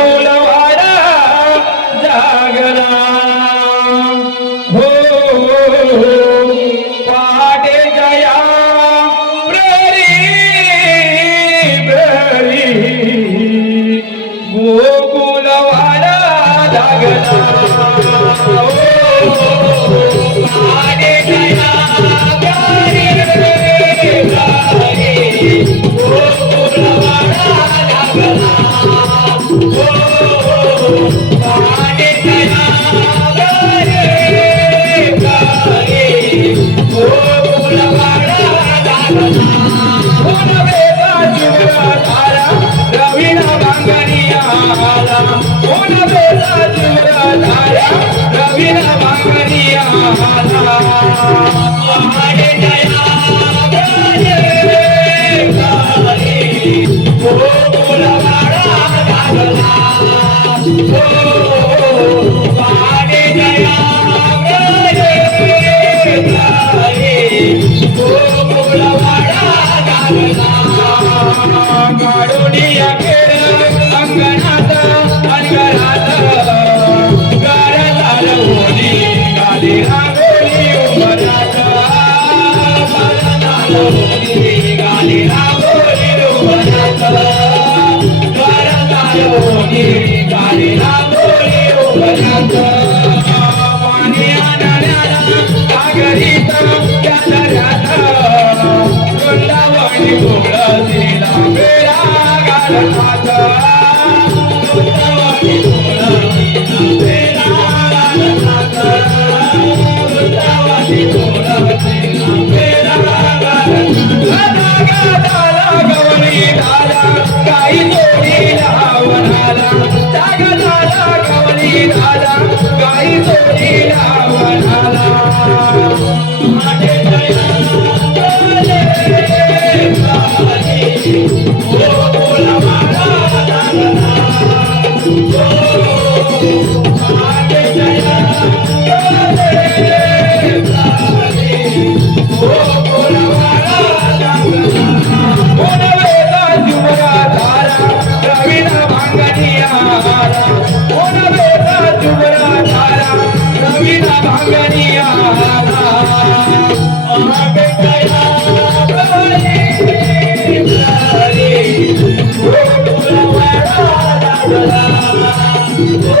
गोकुलवाडा जागला हो पहाटे जया प्ररी प्ररी गोकुलवाडा जागला हो पहाटे जया प्ररी प्ररी गोकुलवाडा जागला हो पहाटे जया प्ररी प्ररी गोकुलवाडा जागला ओनवेचा जीवरा तारा रवीना भांगरिया आला ओनवेचा जीवरा तारा रवीना भांगरिया आला पहाटे जया प्ररी प्ररी गोकुलवाडा जागला हो पहाटे जया प्ररी प्ररी गोकुलवाडा जागला गाडोनिया खेळ अंगणात अनगरात गारदार होली गाली रांगोळी उभरात गारदार होली गाली रांगोळी उभरात गारदार होली गाली रांगोळी उभरात पाणी आणण्याला सागरीत त्या दऱ्यात वृंदावनी घोळतीला बेडा घालतात वृंदावनी घोळतीला बेडा घालतात वृंदावनी घोळतीला बेडा घालतात गवळी दादा काही जोडीला वनाला जागला गवळी दादा काही जोडीला वनाला पहाटे जया गोकुलवाडा जागला हो पहाटे जया प्ररी गोकुलवाडा जागला ओनवेचा जीवरा तारा रवीना भांगरिया आला ओनवेचा जीवरा तारा रवीना भांगरिया आला पहाटे जया प्ररी प्ररी गोकुलवाडा जागला हो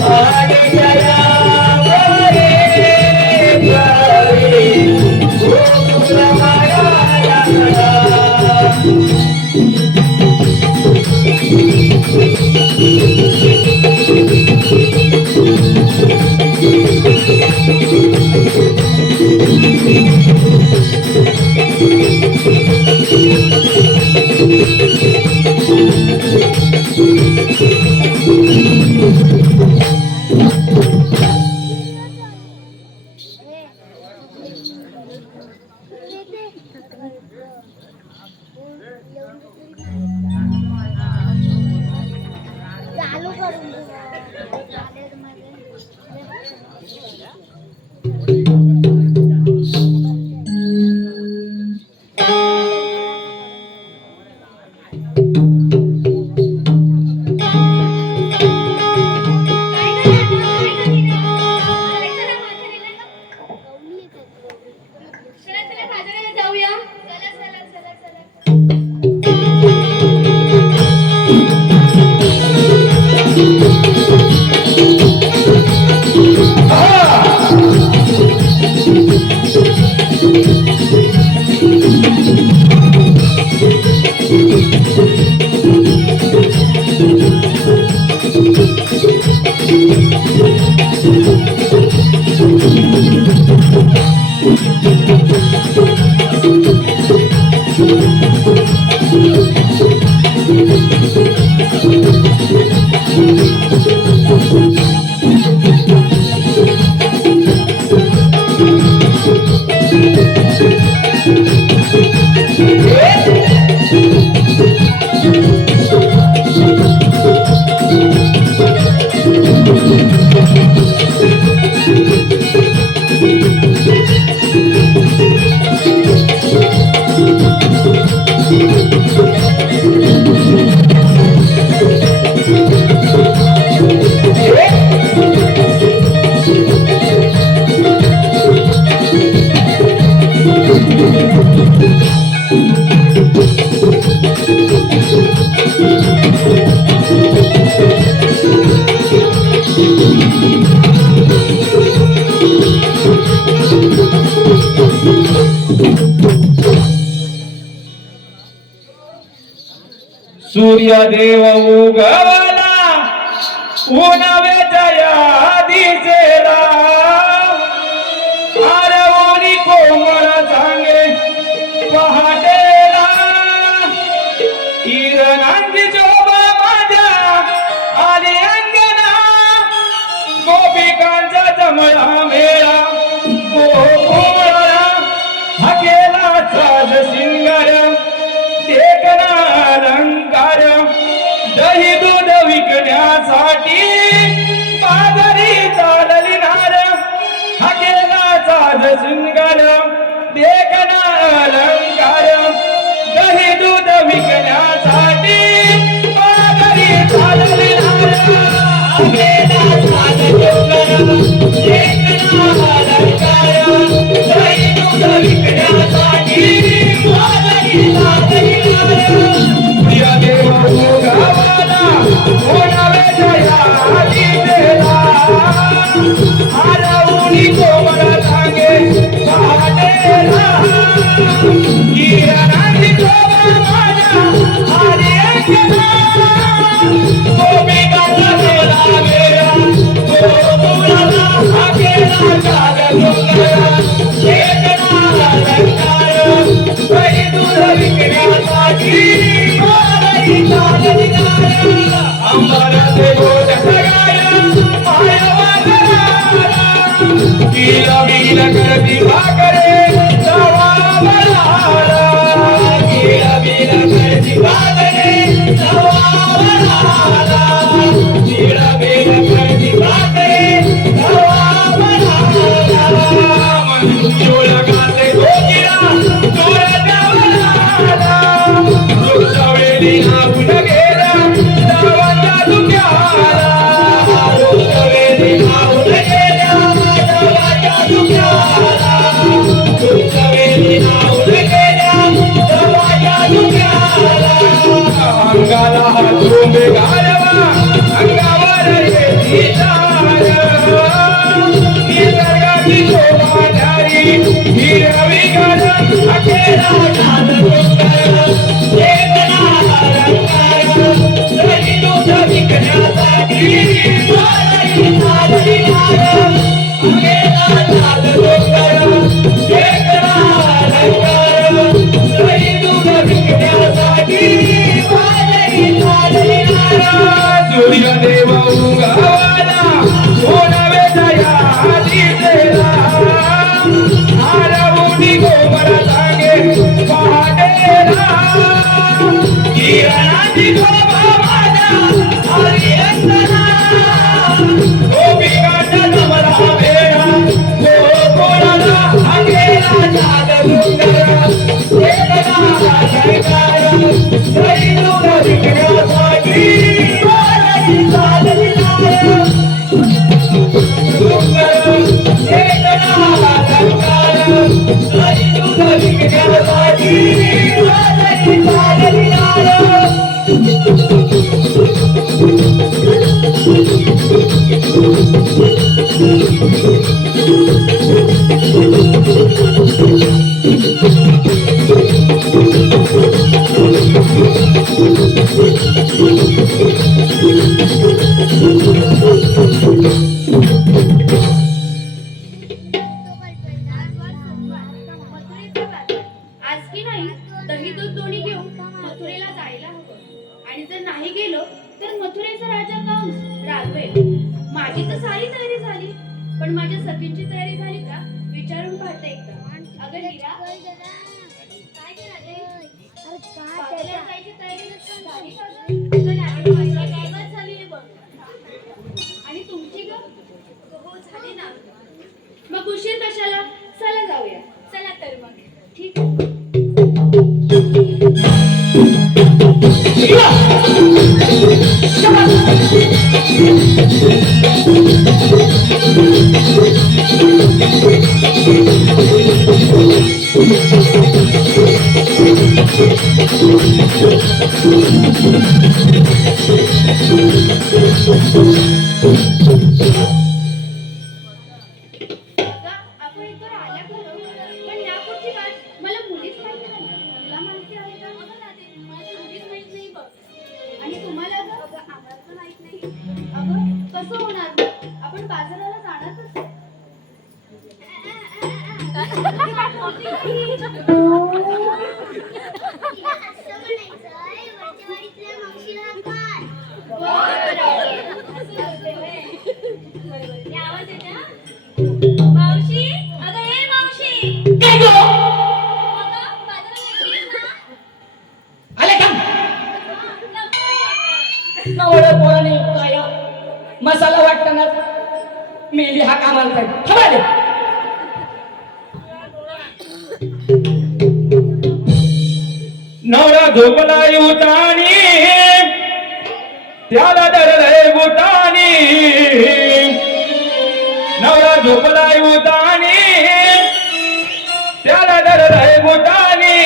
पहाटे जया प्ररी प्ररी गोकुलवाडा जागला चालू करून जाऊया चला चला चला चला सूर्यदेव उगवला उन्हाळ्याच्या यादीचे आरवणी कोमळ सांगे पहाटेला किरणांची शोभा माझ्या आली अंगणा गोपिकांचा जमला मेळा गोकुळा हकेला साज शिंगार देखना अलंकार दही दूध विकण्यासाठी बाजारी चालली नार हकेला साज शिंगार देखना अलंकार दही दूध विकण्यासाठी बाजारी चालली नार हकेला साज शिंगार देखना अलंकार दही दूध विकण्यासाठी बाजारी चालली नार सूर्यदेव उगवला उन्हाळ्याच्या यादीला आरवणी कोमळ सांगे पहाटेला किरणांची शोभा माझ्या आली अंगणा गोपिकांचा मेळा मेळा गोकुळाला हकेला साज शिंगार देखना अलंकार दही दूध विकण्यासाठी अंबराचे बोध सगाया मायावाला किला बिला करती भाकरे तवा बळाला किला बिला करती भाकरे तवा बळाला किला बिला करती भाकरे तवा बळाला मनचोळ गाते गोकिला चोळ देवला रुक्सवेली नाऊन गेला दवाच्या दुख्याला रुक्सवेली नाऊन गेला दवाच्या दुख्याला रुक्सवेली नाऊन गेला दवाच्या दुख्याला अंगाला हातून घालवा अंगावर येती तार निसर्गाची शोभा न्यारी हिरवी घाल अखेरा नाद सुंदर देखना अलंकार दही दूध विकण्यासाठी बाजारी चालली नार अखेरा नाद सुंदर देखना अलंकार दही दूध विकण्यासाठी बाजारी चालली नार सूर्यदेव उगवला उन्हाळ्याच्या यादीला आरवणी कोमळ सांगे पहाटेला किरणांची शोभा माझ्या आली अंगणा गोपिकांचा जमला मेळा गोकुळाला हकेला साज शिंगार देखना अलंकार दही दूध विकण्यासाठी बाजारी चालली नार देखना अलंकार दही दूध विकण्यासाठी बाजारी चालली नार आज की नाही दही दूध दोन्ही घेऊन मथुरेला जायला हवं आणि जर नाही गेलो तर मथुरेचा राजा कंस रागवेल. माझी तर सारी तयारी झाली पण माझ्या सखींची तयारी झाली का विचारून पाहते एकदा. अगं हीरा काय करायचे बाजारात जायची तयारी झाली का गं? चल आधी माझी कामच झाली आहे बघ. आणि तुमची ग हो झाली ना. मग उशीर कशाला चला जाऊया. चला तर मग ठीक आहे. आपण इथं आल्या खरं पण यापुढची वाट मला मुलीच माहिती नाही. तुला माहिती आहे का? मला मुलीच माहित नाही बघ. मावशी, अगं ये मावशी. काय गो अगं, बाजारात येतेस ना? आले का लवकर ये. नवळ पोराने काय मसाला वाटताना मेली हा कामाला काय थांबाले नवरा झोपलाय उतानी त्याला धरलंय बुटानी नवरा झोपलाय उतानी त्याला धरलंय बुटानी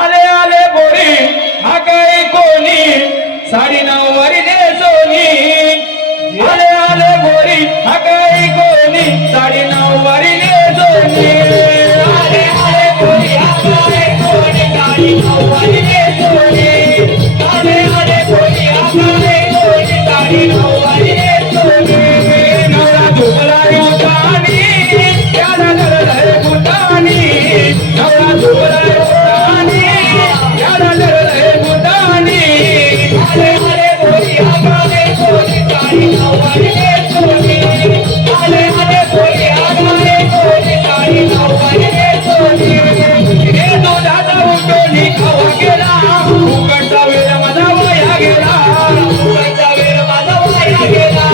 आले आले बोरी हा काही कोणी साडी नऊवारी नेसोनी आले आले बोरी हा काही कोणी साडी नऊवारी नेसोनी आले आले बोरी हा काही कोणी साडी नऊवारी नेसोनी आले आले बोरी हा काही कोणी साडी नऊवारी नेसोनी नवरा झोपलाय उतानी त्याला धरलंय बुटानी नवरा झोपलाय उतानी त्याला धरलंय बुटानी आले आले बोरी हा काही कोणी साडी नऊवारी नेसोनी आले आले बोरी हा काही कोणी साडी नऊवारी नेसोनी हे दुधाचा उठोनी खावा गेला उकडचा वेळ माझा वाया गेला उकडचा वेळ माझा वाया गेला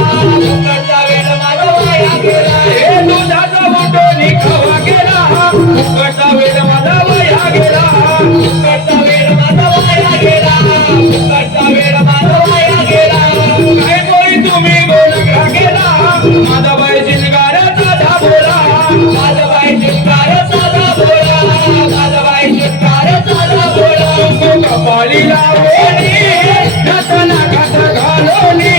उकडचा वेळ माझा वाया गेला हे दुधाचा उठोनी खावा गेला उकडचा वेळ माझा वाया गेला उकडचा वेळ माझा वाया गेला उकडचा वेळ माझा वाया गेला काय बोली तुम्ही गोलगडा केला माझा बाई शिंगाराचा धाबोला माझा बाई शिंगाराचा धाबोला माझा बाई शिंगाराचा धाबोला कपाळी लावणी नटना कथ घालोनी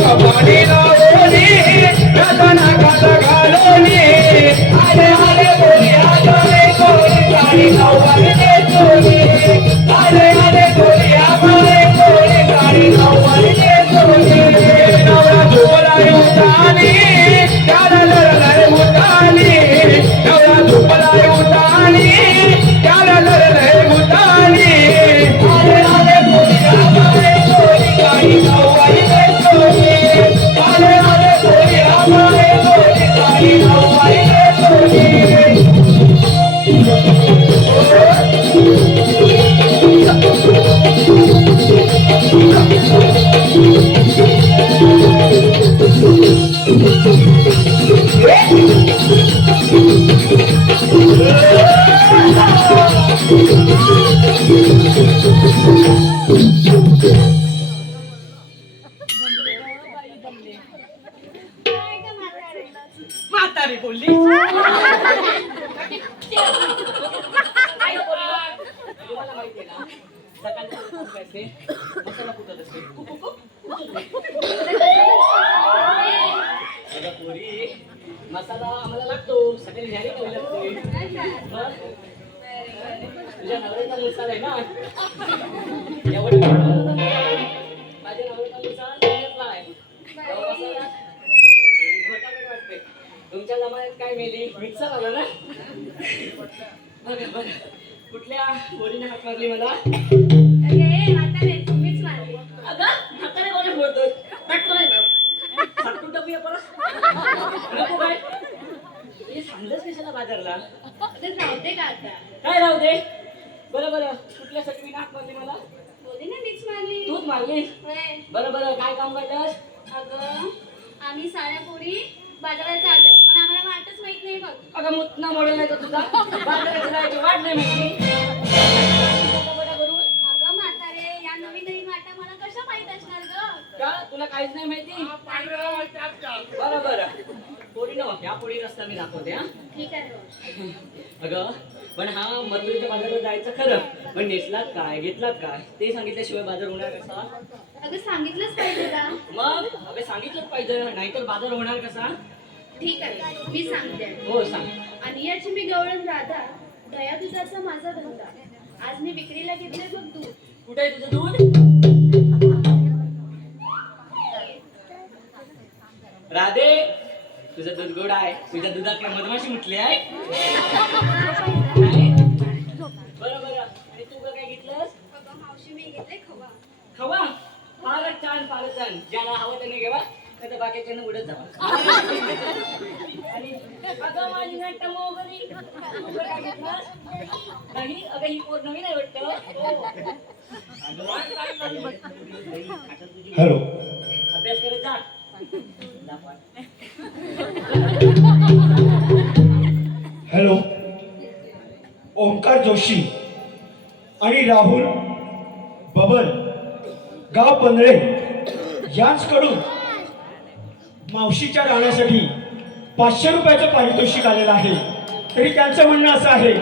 कपाळी लावणी नटना कथ घालोनी आले आले बोली आले कोणी साडी नऊवारी नेसोनी आले आले बोली आले कोणी साडी नऊवारी नेसोनी नवरा झोपलाय उतानी त्याला धरलंय बुटानी नवरा झोपलाय उतानी त्याला धरलंय बुटानी आले आले बोली आले कोणी साडी नऊवारी नेसोनी आले आले बोली आले कोणी साडी नऊवारी नेसोनी म्हातारी बोलली तुम्हाला माहिती आहे ना सकाळचं काय असते मसाला कुठत असते अगं पोरी मसाला आम्हाला लागतो सकाळी न्यायला खावी लागते तुझ्या नवऱ्याचा मसाला आहे ना एवढं माझ्या नवऱ्याचा मसाला घेतला आहे वाटते तुमच्या जमान्यात काय मेली मिक्सर आला ना बघा बघा कुठल्या पोरीने हात मारली मला अरे म्हातारे तुम्हीच मारली. अगं म्हातारे कोणी बोलतोय टाकतो नाही सातू टपी परत नको काय हे सांगलंच कशाला बाजारला अगं राहते का आता? काय राहू दे बरं बरं कुठल्या सटवी हात मारली मला बोलली ना मीच मारली. तूच मारली होय. बरं बरं काय काम करतास अगं आम्ही साऱ्या पोरी बाजारात चाललो पण आम्हाला वाटच माहित नाही बघ. अगं मुतना मॉडेल नाही का तुझा बाजारात जायची वाट नाही माहिती अगं म्हातारे या नवीन नवीन वाटा मला कशा माहित असणार ग? का तुला काहीच नाही माहिती बरं बरं पोरी ना ह्या पोरी रस्ता मी दाखवते हा ठीक आहे. अगं पण हा मथुरेच्या बाजारात जायचं खरं पण नेसलात काय घेतलात काय ते सांगितल्याशिवाय बाजार होणार कसा अगं सांगितलंच पाहिजे का? मग अगं सांगितलंच पाहिजे नाहीतर बाजार होणार कसा ठीक आहे मी सांगते. हो सांग आणि याची मी गवळण राधा दया दुधाचा माझा धंदा आज मी विक्रीला घेतले बघ दूध. कुठे आहे तुझं दूध राधे तुझं दूध गोड आहे तुझ्या दुधातल्या मधमाशी म्हटली आहे. बरं बरं. आणि तू काय घेतलंस? मावशी मी घेतले खवा. खवा. फारच छान फारच छान. ज्याला हवं त्याने घ्यावा, नाही तर बाकीच्यानं उडत जावा. आणि अगं माझी नाट्य मोगरी, तू काय घेतलंस? नाही अगं ही पोर नवीन आहे वाटतं. हॅलो, अभ्यास करत जा. हॅलो. ओंकार जोशी आणि राहुल बबन गाव पंधळे यांचकडून मावशीच्या गाण्यासाठी 500 रुपयाचं पारितोषिक आलेलं आहे. तरी त्यांचं म्हणणं असं आहे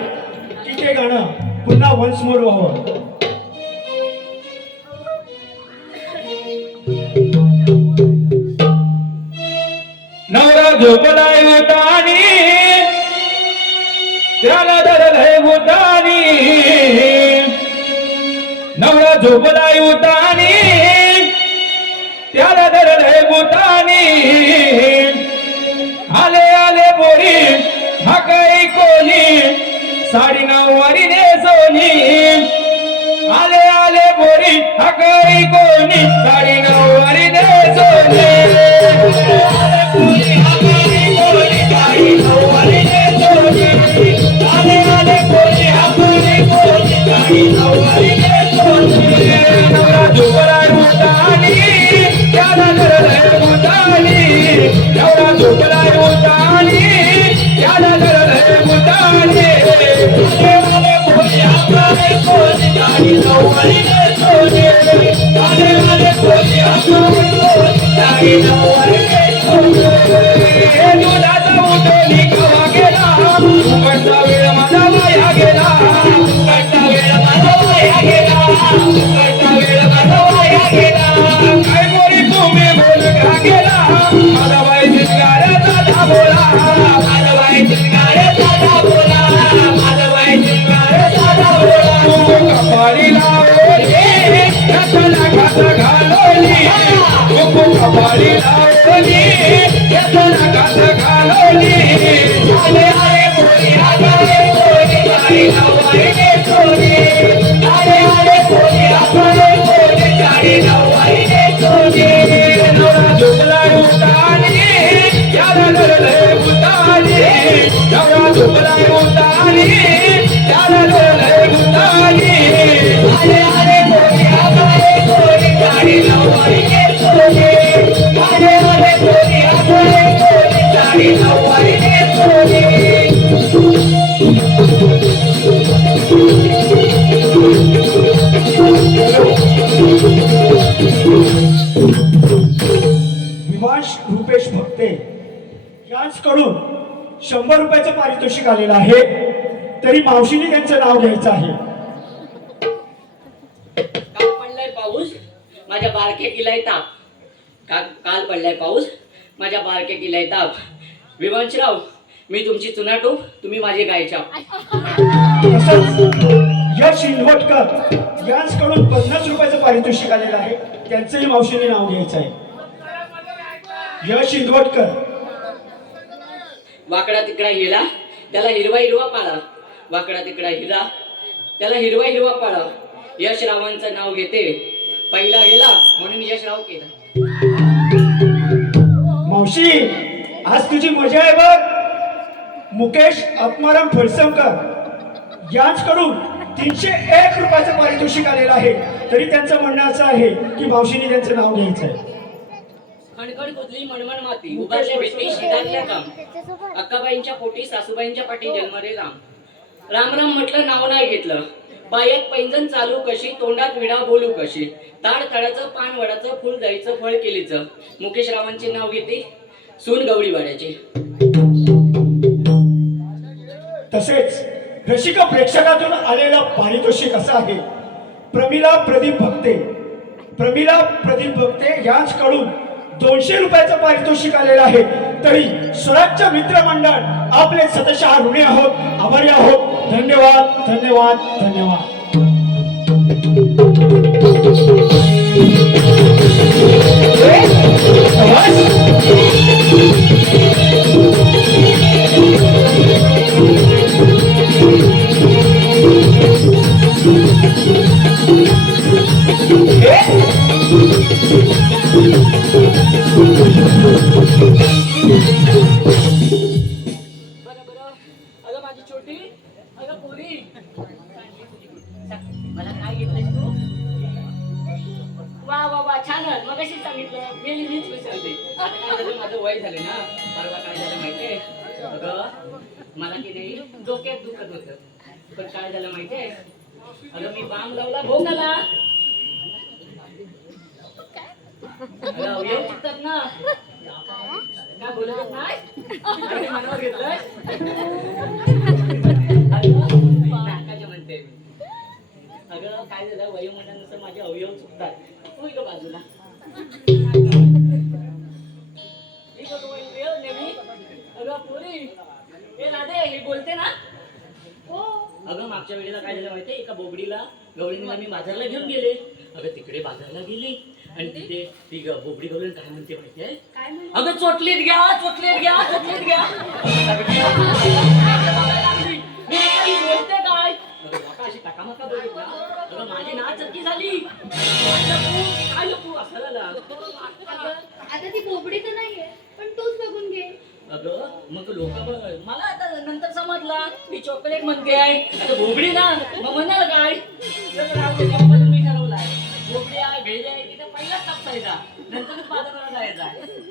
की ते गाणं पुन्हा वन्स मोर व्हावं. नवरा झोपलाय उतानी, त्याला धरलंय भूतानी. नवरा झोपलाय उतानी, त्याला धरलंय भूतानी. आले आले बोरी हा काही कोणी, साडी नऊवारी नेसोनी. आले आले बोरी हा काही कोणी, साडी नऊवारी नेसोनी. विवांश रुपेश भक्ते यांचकडून 100 रुपयाचं पारितोषिक आलेलं आहे. तरी मावशीने त्यांचं नाव घ्यायचं आहे. काल पडलाय पाऊस, माझ्या बारके किल्लाय ताप. काल पडलाय पाऊस, माझ्या बारके किल्लाय ताप. विवांशराव, मी तुमची चुना टोप, तुम्ही माझे गायच्या. तसंच यश इंदवटकर यांचकडून 50 रुपयाचं पारितोषिक आलेलं आहे. त्यांचंही मावशीने नाव घ्यायचं आहे. यश इंदवटकर. वाकडा तिकडा हिरा, त्याला हिरवा हिरवा पाला. वाकडा तिकडा हिरा, त्याला हिरवा हिरवा पाला. यशरावांचं नाव घेते, पहिला गेला म्हणून यशराव केला. मावशी, आज तुझी मजा आहे बघ. मुकेश आत्माराम फळसंकर यांचकडून 301 रुपयाचं पारितोषिक आलेलं आहे. तरी त्यांचं म्हणणं असं आहे की मावशीने त्यांचं नाव घ्यायचं आहे. खणखण कुदली मनमन माती, उभारले भीती शिदातल्या काम. अक्काबाईंच्या पोटी सासूबाईंच्या पाठी जन्मरे राम. राम राम म्हटलं नाव नाही घेतलं. पायात पैंजण चालू कशी, तोंडात विडा बोलू कशी. ताड तळाचं पान वडाचं फुल द्यायचं फळ केलीचं. मुकेश रावांचे नाव घेते, सून गवळी वाड्याचे. तसेच रसिक प्रेक्षकातून आलेलं पारितोषिक असं आहे. प्रमिला प्रदीप भक्ते यांचकडून 200 रुपयाचं पारितोषिक आलेलं आहे. तरी स्वराज्य मित्रमंडळ आपले सतशः ऋणी आहोत, आभारी आहोत. धन्यवाद धन्यवाद धन्यवाद. आवाज बरं बरं अगं माझी छोटी अगं पोरी मला काय घेतलंस तू वा वा वा छानच मग कशी सांगितलं मीच विसरते आता काय झालं माझं वय झालं ना परवा काय झालं माहितीये अगं मला की नाही डोक्यात दुखत होतं पण काय झालं माहितीये अगं मी बाम लावला भोगाला अगं अवयव चुकतात ना काय बोलत नाही आणि मनावर घेतलंय नाकाच्या म्हणते अगं काय झालं वयोमानानुसार माझे अवयव चुकतात होय ग बाजूला ठीक आहे तो नेहमी अगं पोरी हे राधे हे बोलते ना हो अगं मागच्या वेळेला काय झालं माहितीये एका बोबडीला गवळीला मी बाजारला घेऊन गेले अगं तिकडे बाजारला गेली आणि तिथे ती बोबडी गवळण काय म्हणते माहितीये काय म्हणते? अगं चोटलीत घ्या चोटलीत घ्या चोटलीत घ्या मी काही बोलते काय अगं बाका अशी टाकामाका बोलत ना अगं माझी नाच चक्की झाली काय लपू असं झालं अगं, आता ती बोबडी तर नाहीये पण तूच बघून घे अगं मग लोक मला आता नंतर समजला मी चॉकलेट म्हणते आहे आता बोबडी ना मग म्हणाल काय तर राहू दे, तेव्हापासून मी ठरवलाय बोबडी आहे भेज आहे तिथे पहिलाच कापसायचा नंतरच बाजाराला जायचा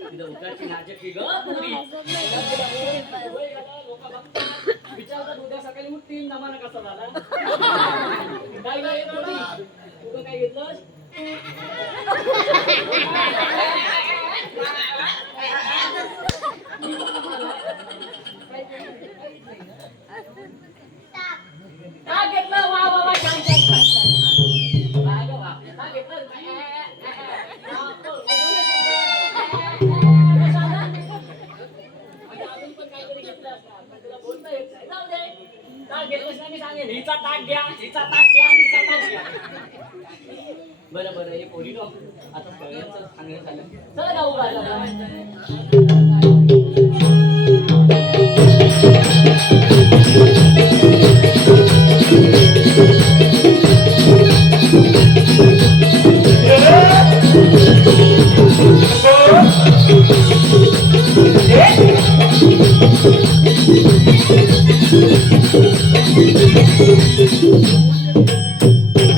तिथं उकारची नाचक की ग पुरी लोक बघतात विचारतात उद्या सकाळी उठतील नमाना कसा झाला काय नाही तुला काय घेतलंस का घेतलं वा वा वा छान छान छान छान काय ग वा का घेतलं अजून पण काहीतरी घेतलं असणार पण तुला बोलता येत नाही जाऊ दे का घेतलंस ना मी सांगेन हिचा ताक घ्या हिचा ताक घ्या हिचा ताक घ्या बरं बरं हे पोरी नो आता सगळ्यांचं सांगणं झालं चला जाऊ बाजारला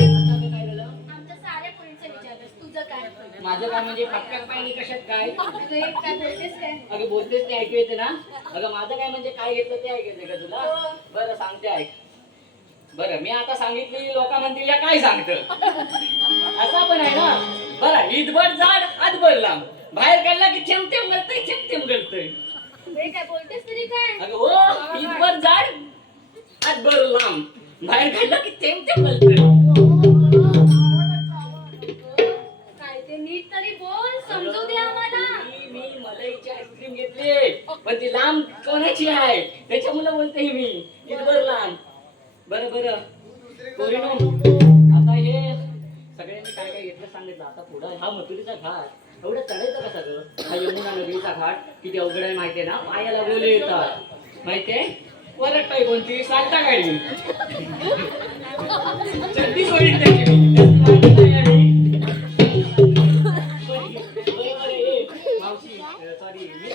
आमच्या साऱ्या पोरींचं विचारलंस तुझं काय माझं काय म्हणजे पटकन पाहिजे कशात काय अगं एक काय बोलतेस काय अगं बोलतेस ते ऐकू येते ना अगं माझं काय म्हणजे काय घेतलं ते ऐकायचं का तुला बरं सांगते ऐक बरं मी आता सांगितली लोक म्हणतील या काय सांगतं असा पण आहे ना बरं ईदभर जाड आजभर लांब बाहेर काढला की थेंब गलतय थेंब गलतय हे काय बोलतेस तरी काय अगं हो ईदभर जाड आजभर लांब बाहेर काढला की थेंब गलतय काय ते नीट तरी बोल समजू दे आम्हाला मी मलाईची आईस्क्रीम घेतली पण ती लांब कोणाची आहे त्याच्यामुळे बोलते मी ईदभर लांब बरं बरं पोरीनो आता हे सगळ्यांनी काय काय घेतलं सांगितलं आता पुढं हा मथुरीचा घाट एवढं चढायचं का सगळं हा यमुना नदीचा घाट किती अवघड आहे माहितीये ना पायाला गोले येतात माहितीये वरट पाय कोणती चालता गाडी चड्डी सोडीन त्याची मी बरोबर आहे मावशी सॉरी मी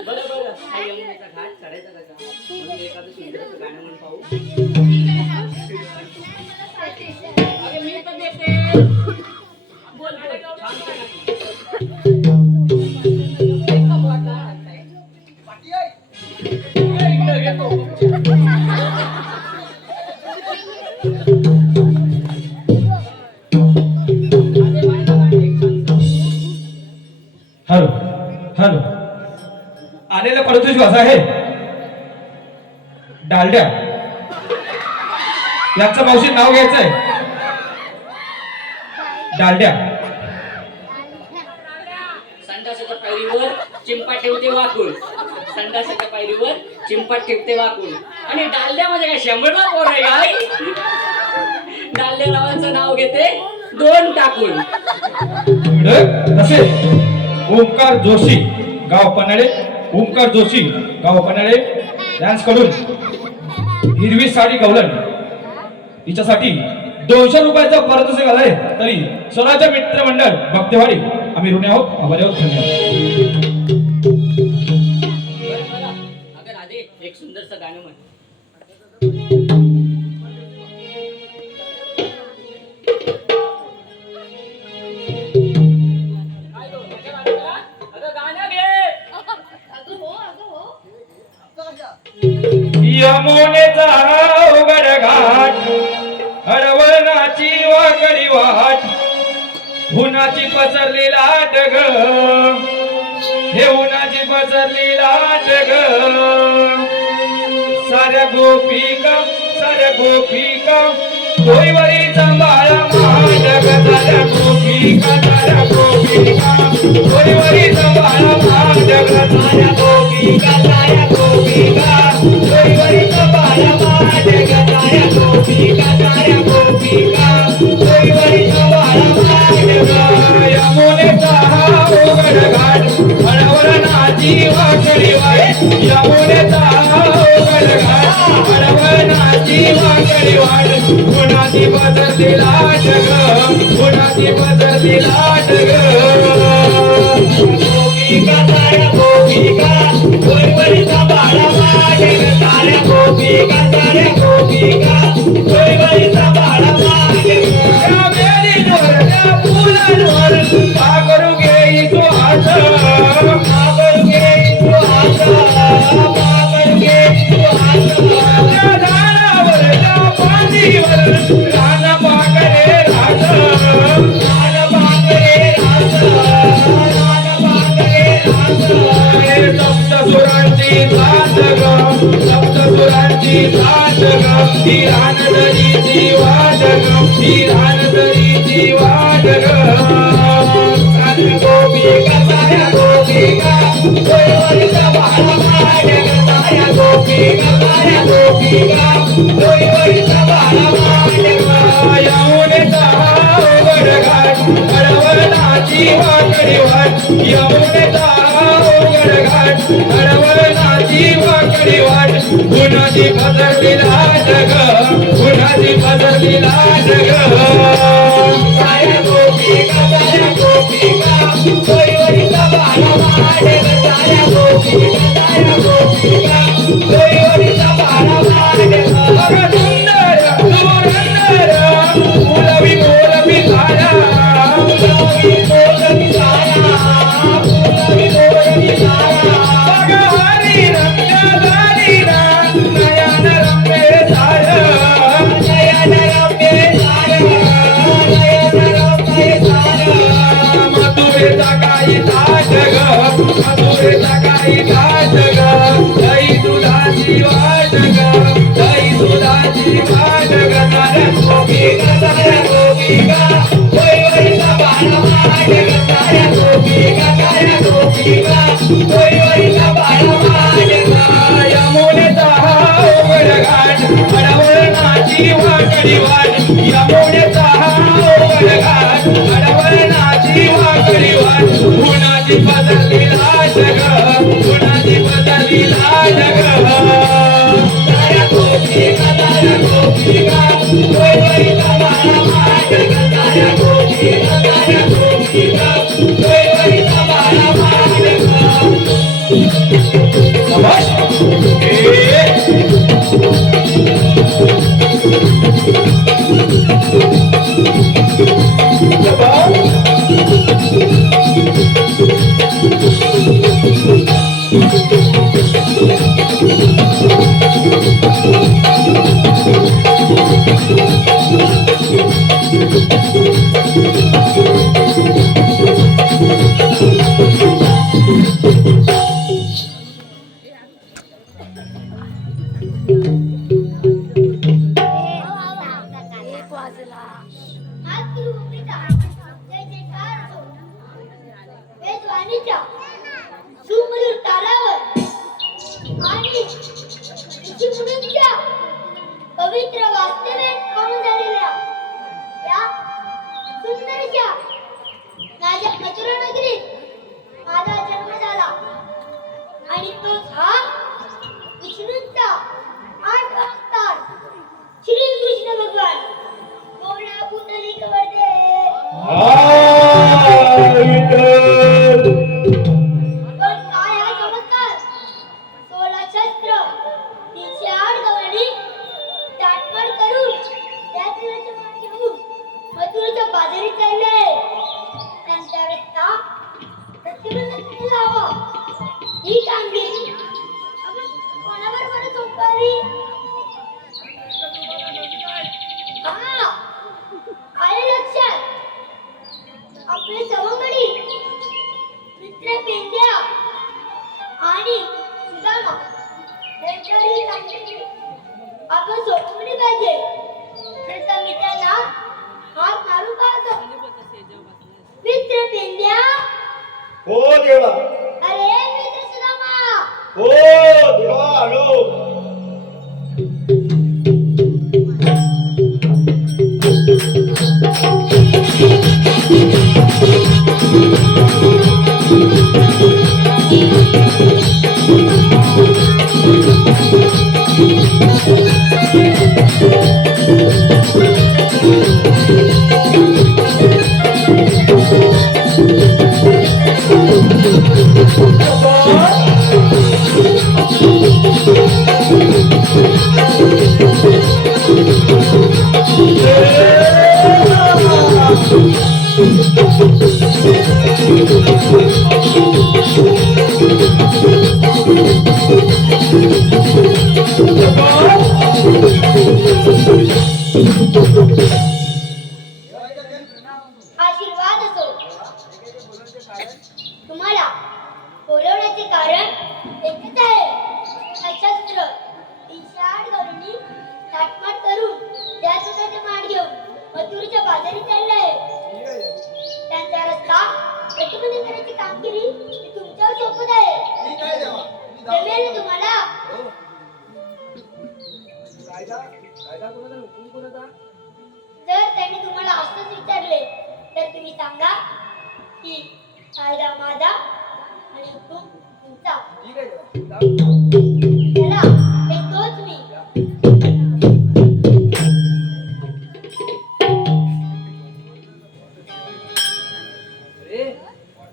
बरं बरं हा यमुनेचा घाट चढायचा कसा म्हणून एखादं सुंदर गाणं म्हण पाहू अरे मी तर देते बोल छान हॅलो हॅलो आलेला परत विश्वास आहे डालड्या यांचं मावशी नाव घ्यायचंय डालड्या संडासाच्या पायरीवर चिंपा ठेवते वाकून संडासाच्या पायरीवर चिंपा ठेवते वाकून आणि डालड्यामध्ये काय शंभरला पोर आहे काय डालड्या नावाचं नाव घेते दोन टाकून तसे ओमकार जोशी गाव पन्हाळे ओमकार जोशी गाव पन्हाळे यांच्याकडून हिरवी साडी गवलन तिच्यासाठी 200 रुपयाचा पारितोषिक आलाय. तरी स्वराज्य मित्रमंडळ भक्तेवाडी आम्ही ऋणी आहोत. आभारी आहोत. धन्यवाद. बरं, अगं राधे, एक सुंदरसं गाणं म्हण. अगं गाणं घे. अगं हो यमुनेचा उघड घाट, अडवळणाची वाकडी वाट, उन्हाची पसरली लाट ग, हे उन्हाची पसरली लाट ग. साऱ्या गोपिका डोईवरी सांभाळा महाजग. साऱ्या गोपिका डोईवरी सांभाळा महाजग. साऱ्या गोपिका डोईवरी सांभाळा महाजग. साऱ्या गोपिका डोईवरी सांभाळा महाजग. यमुनेचा उघड घाट, अडवळणाची वाकडी वाट, यमुनेचा उघड घाट, अडवळणाची वाकडी वाट, उन्हाची पसरली लाट ग, उन्हाची पसरली लाट ग. गोपिका साऱ्या गोपिका डोईवरी सांभाळा महाजग. साऱ्या गोपिका डोईवरी सांभाळा महाजग. त्या वेलींवर, त्या फुलांवर पाखरू घेई सुहास, पाखरू घेई सुहास, पाखरू घेई सुहास. त्या झाडावर, त्या फांदीवर रान पाखरे रास, रान पाखरे रास, रान पाखरे रास. हे सप्तसुरांची साथ ग, सप्तसुरांची साथ ग, ही रानदरीची वाट ग, ही रानदरीची वाट ग. साऱ्या गोपिका डोईवरी सांभाळा महाजग. साऱ्या गोपिका डोईवरी सांभाळा महाजग. यमुनेचा उघड घाट, अडवळणाची वाकडी वाट, यमुनेचा उघड घाट, अडवळणाची वाकडी वाट, उन्हाची पसरली लाट ग, उन्हाची पसरली लाट ग. साऱ्या गोपिका डोईवरी सांभाळा महाजग. साऱ्या गोपिका डोईवरी सांभाळा महाजग. अगं सुंदर सुरंदर फुलवी मोलवी झाला, फुलवी मोलवी झाला, फुलवी मोलवी झाला. अगं हरी रंग झालीना, नयन रम्य झालं, नयन रम्य झालं, नयन रम्य झालं. मथुरेचा काही ताट ग, मथुरेचा काही ताट ग, दही दुधाची वाट ग, दही दुधाची वाट ग. साऱ्या गोपिका डोईवरी सांभाळा महाजग. साऱ्या गोपिका डोईवरी सांभाळा महाजग. यमुनेचा उघड घाट, अडवळणाची वाकडी वाट, यमुनेचा उघड घाट, अडवळणाची वाकडी वाट, उन्हाची पसरली लाट ग, उन्हाची पसरली लाट ग. साऱ्या गोपिका डोईवरी सांभाळा महाजग. साऱ्या गोपिका डोईवरी सांभाळा महाजग. शाबाश. सुमधुर तालावर आणि ऋषीमुनींच्या पवित्र वास्तव्यात पाहून झालेल्या या सुंदरशा माझ्या मथुरा नगरीत माझा जन्म झाला आणि तोच हा विष्णूंचा 8 अवतार श्री कृष्ण भगवान विद्या हो देवा. अरे मित्र सुदामा हो देवा आलो. आशीर्वाद असो. तुम्हाला बोलवण्याचे कारण एकच आहे. सशस्त्र 308 गवळणी ताटमाट करून त्या सुद्धा माठ घेऊन मथुरेच्या बाजारी चालले आहे. त्यांचा रस्ता प्रतिबंधित करण्याची कामगिरी ही तुमच्यावर सोपत आहे. जमेल ना तुम्हाला? जर त्यांनी तुम्हाला असंच विचारले तर तुम्ही सांगा की कायदा माझा आणि हुकूम तुमचा. चला हे तोच मी.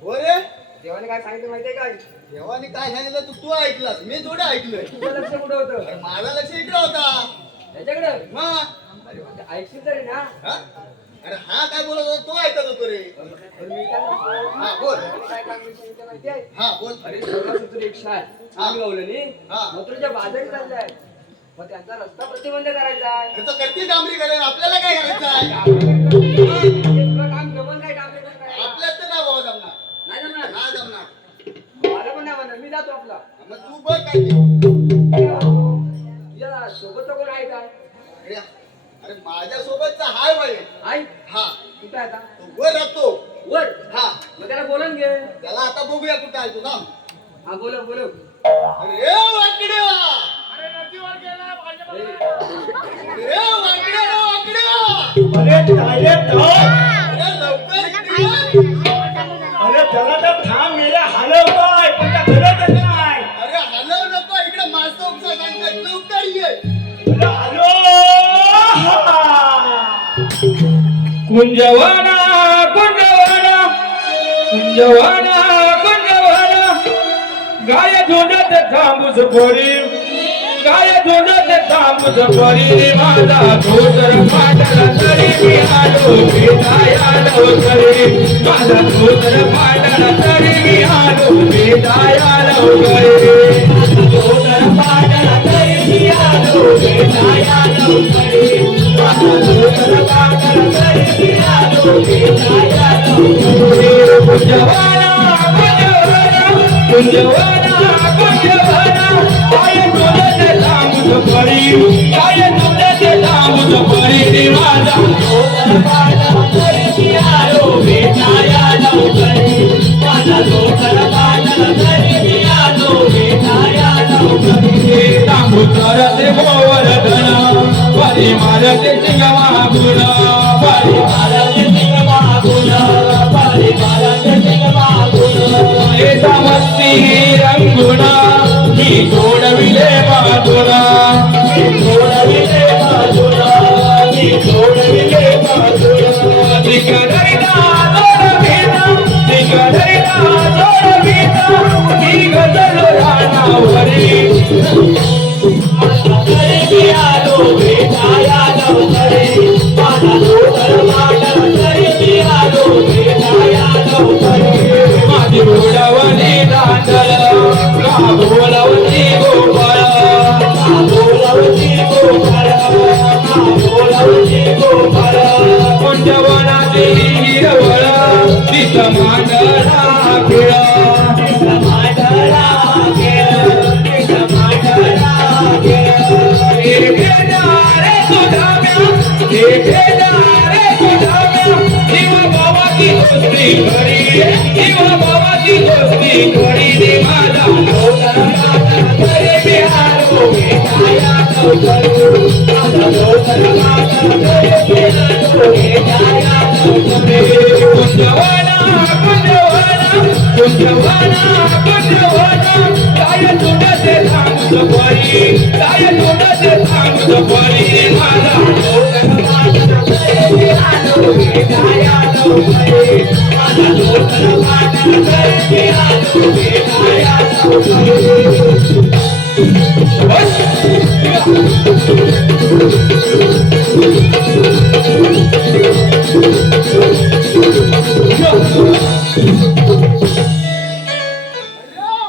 हो रे, देवाने काय सांगितलं माहितीये काय? देवाने काय सांगितलं तू ऐकलास, मी थोडं ऐकलंय. तुझं लक्ष कुठं होतं? अरे माझं लक्ष इकडे होता. त्याच्याकडे मग अरे मग ते ऐकशील तरी ना. हा? अरे हा काय बोलत होता तो ऐकत होतो रे. पण मी काय म्हणतो? हा बोल. काय काम सांगितलं माहिती आहे? हा बोल. अरे सोलापूरचं रिक्षा आहे. आम्ही गावलेली हा. मथुरेच्या बाजारी चाललाय. मग त्यांचा रस्ता प्रतिबंध करायचा आहे. अरे तो करती डांबरी करेल, आपल्याला काय करायचं आहे? तुला काम जमन काय डांबरी करायला? आपल्याच तर नाही बाबा जमणार. नाही जमणार. नाही जमणार. मला पण नाही म्हणणार. मी जातो आपला. मग तू बघ काय ते. तुझ्या सोबत कोण आहे काय? अरे अरे माझ्या सोबतचा हाय बाई. आई हा कुठं आहे आता? तो वर राहतो. वर. हा मग त्याला बोलून घे. त्याला आता बघूया कुठं आहे तू ना. हा बोलव बोलव. अरे वाकड्या, अरे वाकड्या, वाकड्या. अरे काय तो? अरे लवकर इकडे ये. अरे चला तर थांब मेल्या हलवतोय पण त्या घडतच नाही. अरे हलव नको, इकडे माणसं उपसा सांगतात, लवकर ये. अरे हलो. कुंजवाना कुंजवाना कुंजवाना कुंजवाना गाय धुंडत थांबूच पडी गाय धुंडत थांबूच पडी माझा धोतर पाटला तरी मी आलो बेदायालो करे माझा धोतर पाटला तरी मी आलो बेदायालो करे धोतर पाटला तरी मी आलो बेदायालो करे माझा धोतर पाटला तरी मी आलो बेदायालो करे कुंजवाना कुंजवाना कुंजवाना कुंजवाना काय तुझे थांबूच पडी काय तुझे थांबूच पडी माझा धोतर पाटला तरी मी आलो बेदायालो करे माझा धोतर पाटला तरी मी आलो बेदायालो करे थांबूच रे गोवर्धन परी मारते सिंगमा गुण परी मारते सिंगमा गुण परी मारते सिंगमा गुण हे समस्ती रंगुणा ही जोडविले बाजूला ही जोडविले बाजूला ही जोडविले बाजूला दिगदरिता जोडविता दिगदरिता जोडविता ही गजल राणावरी तरी मी आलो बेदायालो करे माझा धोतर पाटला तरी मी आलो बेदायालो करे माझी उडवली दांडल का बोलवती गोपाळ का बोलवती गोपाळ का बोलवती गोपाळ कुंजवनाची हिरवळ तिथ मांडला खेळ तिथ मांडला खेळ तिथ मांडला खेळ भेदारे सुधाम्या हे भेदारे सुधाम्या जीवा बाबा की दोस्ती खरी जीवा भावाची दोस्ती जोडी दे माझा बिहार हो छाया माझा कुंजवाना काय तुझे सांगू सफारी काय तुझे सांगू सफारी माझा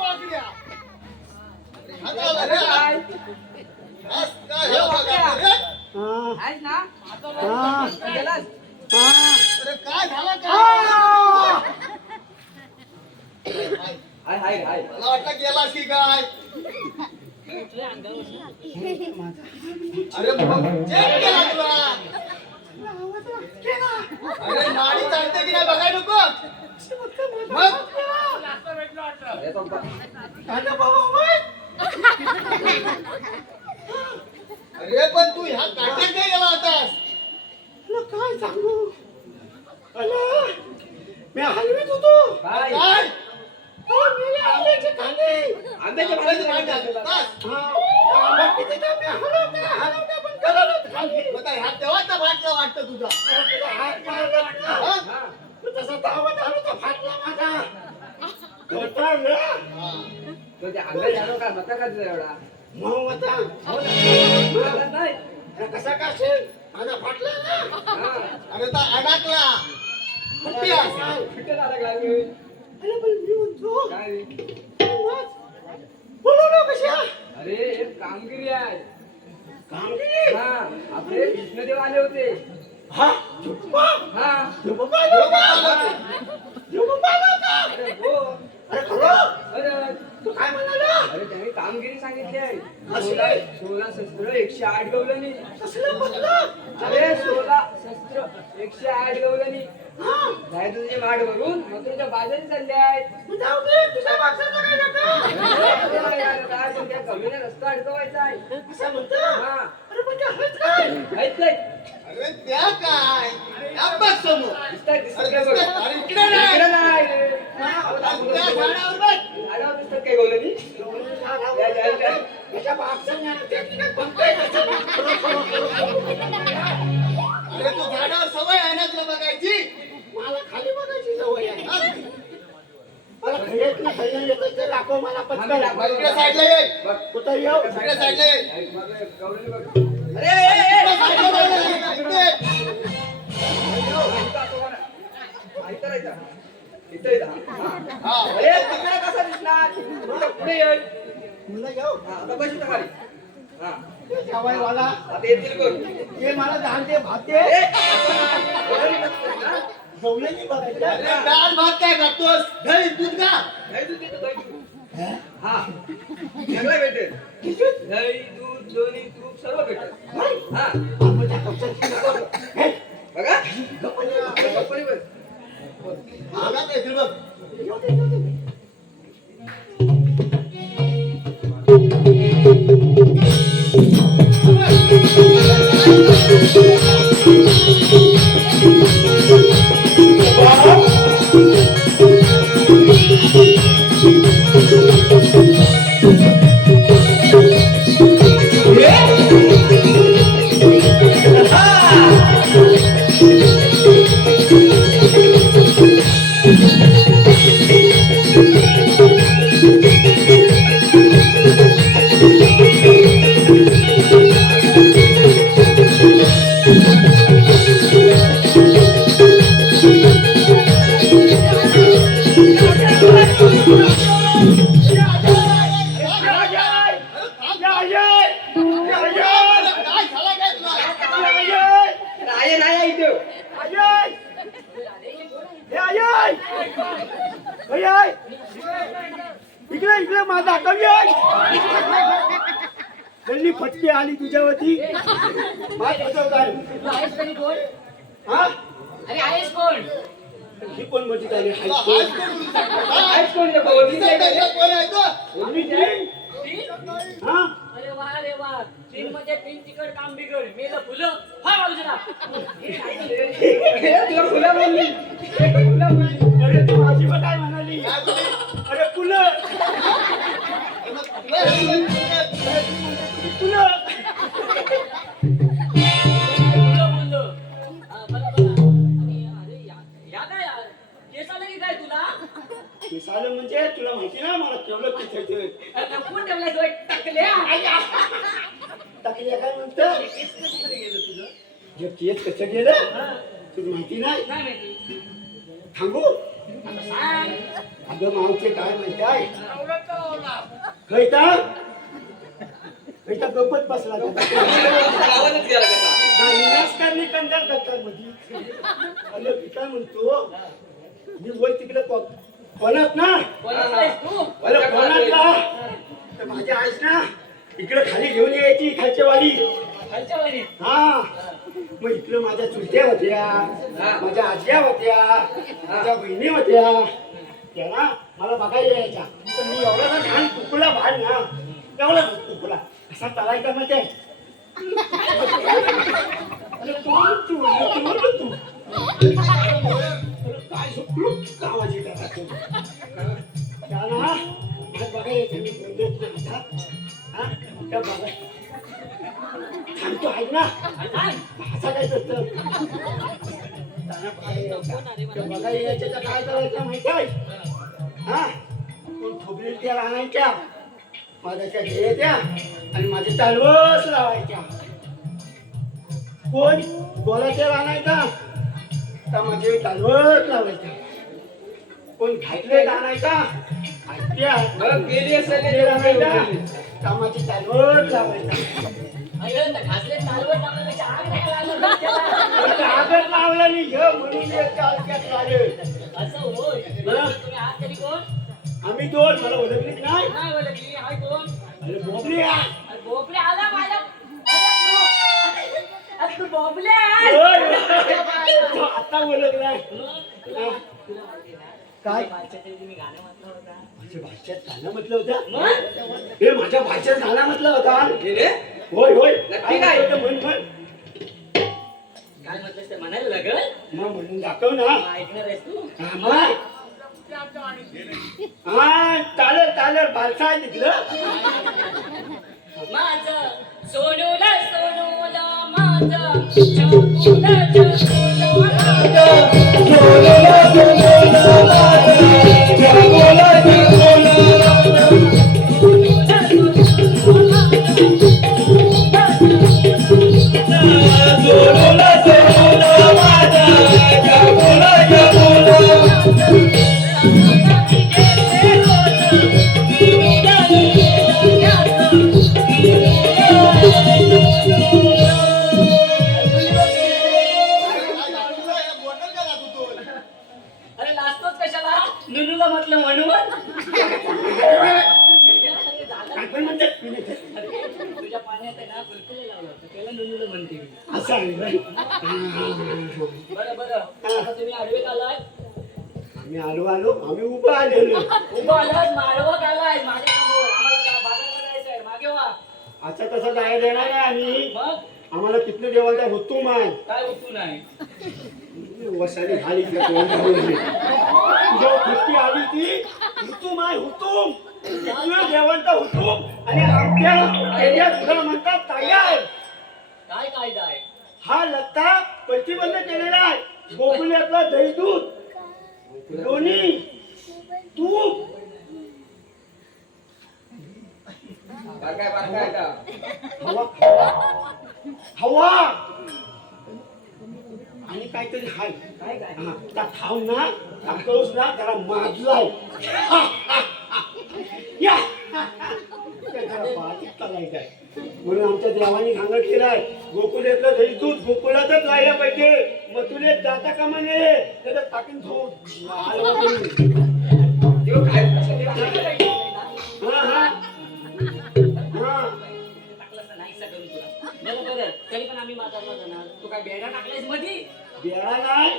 वाकड्या. हाताला रे. आज काय झालं बघा रे? अरे काय झालं काय? मला वाटलं गेलास की काय अरे मग चेक केला तुला अरे नाडी चालते की नाही बघाय नको मग अरे पण तू ह्या काट्यात काय गेला होतास काय सांगू अला मी हलवीत होतो काय मेले आंब्याचे कांदे आंब्याच्या भांड्यात बस आंबा किती का मी हलवता पण करत खाली मग काय ह्या देवाचा भाटला वाटतं तुझा तुझा हात मारला हा? तू तसा धावत आलो तर फाटला माझा होता ना मग होता अरे कसा का असेल माझा फाटला ना अरे तर अडकला कुठे आहेस? अरे पण मी म्हणतो बोलवलं कशा अरे एक कामगिरी आहे कामगिरी हा आपले विष्णुदेव आले होते हा झुप्पा हा झुप्पा अरे हो अरे खरं अरे तू काय म्हणाला अरे त्यांनी कामगिरी सांगितली आहे कसली? 16 शस्त्र 108 गवलनी कसलं म्हटलं अरे 16 शस्त्र 108 गवलनी हा जायचं तुझे माठ भरून मथुरेच्या बाजारी चालले आहेत तू जाऊ दे तुझ्या मागचा काय नका काय पण त्या कमीने रस्ता अडकवायचा आहे असं म्हणतो हा अरे पण ते हळद काय आहेत काय अरे त्या काय या बघ समोर दिसताय दिसत अरे काय बघ दिसतंय. अरे इकडे नाही इकडे नाही रे. त्या झाडावर बघ झाडावर दिसतात काय गवलनी त्याच्या मागचा ज्ञान टेक्निक बनतोय अरे तू झाडावर सवय आहे ना तुला बघायची मला खाली बघायची सवय आहे हा? मला खड्यात ना खड्यात येतं ते दाखव मला पटकन मग इकडे साईडला ये कुठं येऊ इकडे साईडला ये गवलनी बघ इकडे साईडला ये. इकडे. हा. अरे तिकडे कसा दिसणार पुढे ये मुलं येऊ आता बस इथं खाली हा जेवायवाला आता येतील करू ते मला दाल दे भात दे जवळणी बघायचं अरे डाळ भात काय करतोस दही दूध का हा सगळं भेटेल दही दूध लोणी तूप सर्व भेटेल हा बघा कंपनी बघ भागात येतील बघ काय झाला काय तुला आहे नाही इथे इकडे इकडे माझा कवी आहे गल्ली फटके आली तुझ्यावरती हा अरे आहेस कोण ही कोण म्हणते त्याने तुला हायस्कूल? हायच कोण रे? कोण आहे तो? आम्ही तीन? हा? अरे वा रे वा, तीन म्हणजे तीन तिकड काम बिघड, मेलं फुलं हा बाजूला. तुला फुला बोलली फुला बोलली. अरे तू आजीबा काय म्हणाली? काय बोलली? अरे पुलं पुलं फुलं बोललो. हा, बरं बरं. आणि अरे या काय यार? केस आलं की काय तुला? मिसाल म्हणजे तुला माहिती ना मला केवढं पिठायचं अरे लपून ठेवलाय तो एक टाकल्या. टाकल्या काय म्हणतं केस कसं तरी गेलं तुझं? जे केस कसं गेलं हा, तुला माहिती नाही नाही माहिती. थांबू आता सांग. अगं मावचे काय माहिती आहे खैता खैता गप्पत बसला आवाजच गेला त्याचा. नमस्कारने कंटाळ दत्तर मध्ये अरे मी काय म्हणतो मी वर तिकडे कोणात ना कोणाला आहेस तू? अरे कोणातला तर माझ्या आईस ना इकडे खाली घेऊन यायची खालच्या वाली खालच्या वाली. हा मग इकडे माझ्या चुलत्या होत्या माझ्या आज्या होत्या माझ्या बहिणी होत्या त्या ना मला बघायला यायच्या तर मी एवढा ना छान कुकुला भाड ना एवढा कुकुला असा चालायचा मग ते अरे तू काय झोपलो आवाज येत आता तू त्या ना मला बघायला यायचं मी बोलत ना हा त्या बघा सांगतो आहे ना असं काय करतं बघा यायच्या तर काय करायचं माहिती आहे हा कोण खोबरेल त्या आणायच्या माझ्याच्या घ्यायच्या आणि माझे चालवस लावायच्या कोण गोलाच्या आणायचा तर माझे चालवस लावायच्या कोण घातले आणायचा ऐकत्या बरं, गेली असेल घातले आणायचा तर माझे चालवस लावायचा अरे त्या घासले चालवत टाकण्यापेक्षा आग नाही लागलं त्याला. आगर लावला नाही घे म्हणून ते चालक्यात आले असं होय. बरं. तुम्ही आहात तरी कोण? आम्ही दोन मला ओळखलीच नाही नाही ओळखली. हाय कोण? अरे बोबली आहे. अरे बोबले आला माझ्या. अरे तू बोबले आहे. होय. तो आता ओळखलाय हा. काय बालच्या तरी तुम्ही गाणं म्हटलं होतं. माझ्या भाषेत गाणं म्हटलं होतं मग? हे माझ्या भाषेत गाणं म्हटलं होतं गेले? होय होय नक्की काय? म्हण म्हण काय म्हटलंस ते म्हणायला लागल? मग म्हणून दाखव ना मग ऐकणार आहेस तू? हा मग. हा चालेल चालेल बालसा आहे तिथलं माझं सोनूला सोनूला माझं चकोला चकोला अरे लाजतोच कशाला? नुनूला म्हटलं म्हणून. काय पण म्हणते तुझ्या पाण्यात आहे ना कुलकुले लावलं होतं त्याला नुनूला म्हणते मी. असं आहे बरं. बरं बरं आता तुम्ही आडवे आलाय आम्ही आलो आम्ही उभं आलेलो उभं आलाय माळवत आलाय माझ्या समोर आम्हाला बाजारात जायचंय मागे व्हा. असं तसं काय देणार आहे आम्ही मग आम्हाला किती देवाचा हुतूम आहे काय उठू नाही. वसाली खाली तुझ्या खुर्ची आली ती हुतूम आहे हुतूम तुझ्या देवांचा हुतूम आणि आमच्या एरिया तुला म्हणतात तयार काय कायदा आहे? हा लत्ता प्रतिबंध केलेला आहे गोकुल्यातला दही दूध लोणी तूप बारकाय बारकाय आता. हवा हवा आणि काहीतरी हाय काय काय? हा, त्या खाऊन ना टाकतोस ना त्याला माजलाय या त्या जरा बारीक चालायचंय. म्हणून आमच्या देवानी सांगत केलाय गोकुल्यातलं दही दूध गोकुळातच राहिलं पाहिजे मथुरेत जाता कामा नये त्याच्यात टाकून खाऊ देव काय कसं हा हा हा टाकलं असं नाही सगळं मी तुला. बरं बरं तरी पण आम्ही बाजारला जाणार. तू काय बेडा टाकलायस मधी? बेळा नाही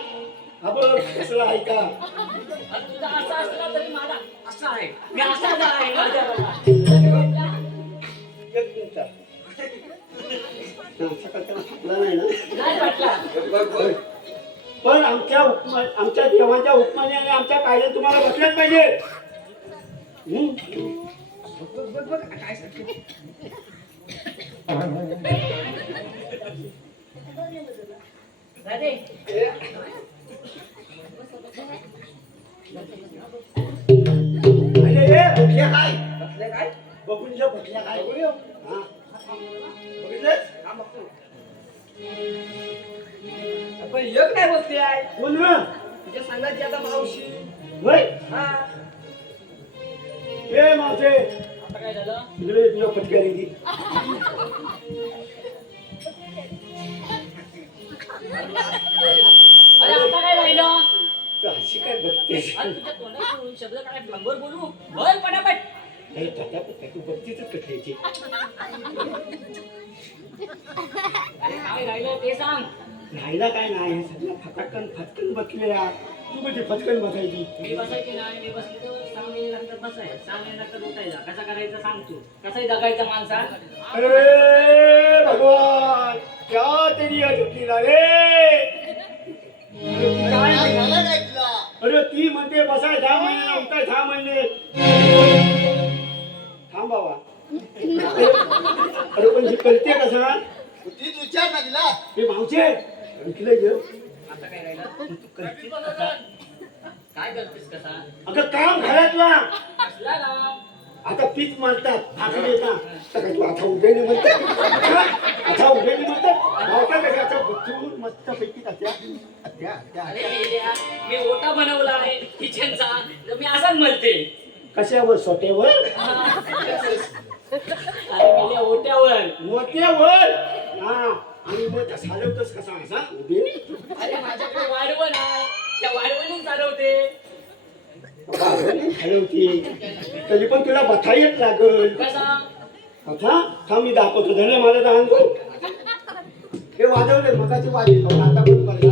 हा बघ कसला ऐका. आणि तुझा असा असला तरी माझा असा आहे. मी असाच आहे माझ्या एक मिनिट. सकाळचा थकला नाही ना? नाही वाटला. होय. पण आमच्या देवाच्या उपमाने आणि आमच्या कायद्यात तुम्हाला बसल्याच पाहिजे. राधे, अरे रे, बघल्या काय बसले काय बघून जे बघल्या काय हा. बघितलंस? आपण एक नाही बसले आहे कोण ना? तुझ्या सांगायची आता मावशी होय. हा ए मावशे, आता काय झालं? इकडे तुझ्या फटक्या रे ती. अरे आता काय राहिलं? तू अशी काय बघतेस? आणि तुझ्या तोंडातून शब्द काय प्लंबर बोलू बोल पटापट. अरे दादा, तू बघतीच कटल्याची. अरे काय राहिलं ते सांग. राहिला काय नाही, सगळं फटकन बसले यार. तू कधी फटकन बसायची? मी बसायची नाही, मी बसली तर 6 महिने नंतर बसाय, 6 महिने नंतर उठायचा. कसा करायचा सांग तू. कसंही जगायचं माणसा. अरे भगवान, क्या तेरी अजुटीला रे. अरे ती काय काय म्हणते? झालं काय तुला अरे ती म्हणते बसा 6 महिने, उठाय 6 महिने. थांब बाबा. अरे पण ही कळते कसं? तीच विचार ना तिला हे मावशे ऐकलंय ग. आता काय राहिलं? तू करते कसा? काय करतेस कसा? अगं काम घरातला. कसला ना? आता पीक मारतात, भाकरी येतात. तर काय तू आता उभेने म्हणतात? आता उभेने म्हणतात? गावता कसं आता बसून मस्त पैकी त्या अरे मेल्या, मी ओटा बनवला आहे किचनचा, तर मी असाच म्हणते. कशावर? सोट्यावर? अरे मेल्या ओट्यावर. मोठ्यावर. हा, आणि मग त्या चालवतोस कसा असा उभेने? अरे माझ्याकडे वाढवण आहे, त्या वाढवणीत चालवते. हलवती तरी पण तुला बथा येत लागल. कसा? आता थांब मी दाखवतो. धरले मला तर अंगो हे वाजवले मगाची वाजली आता पण पडला.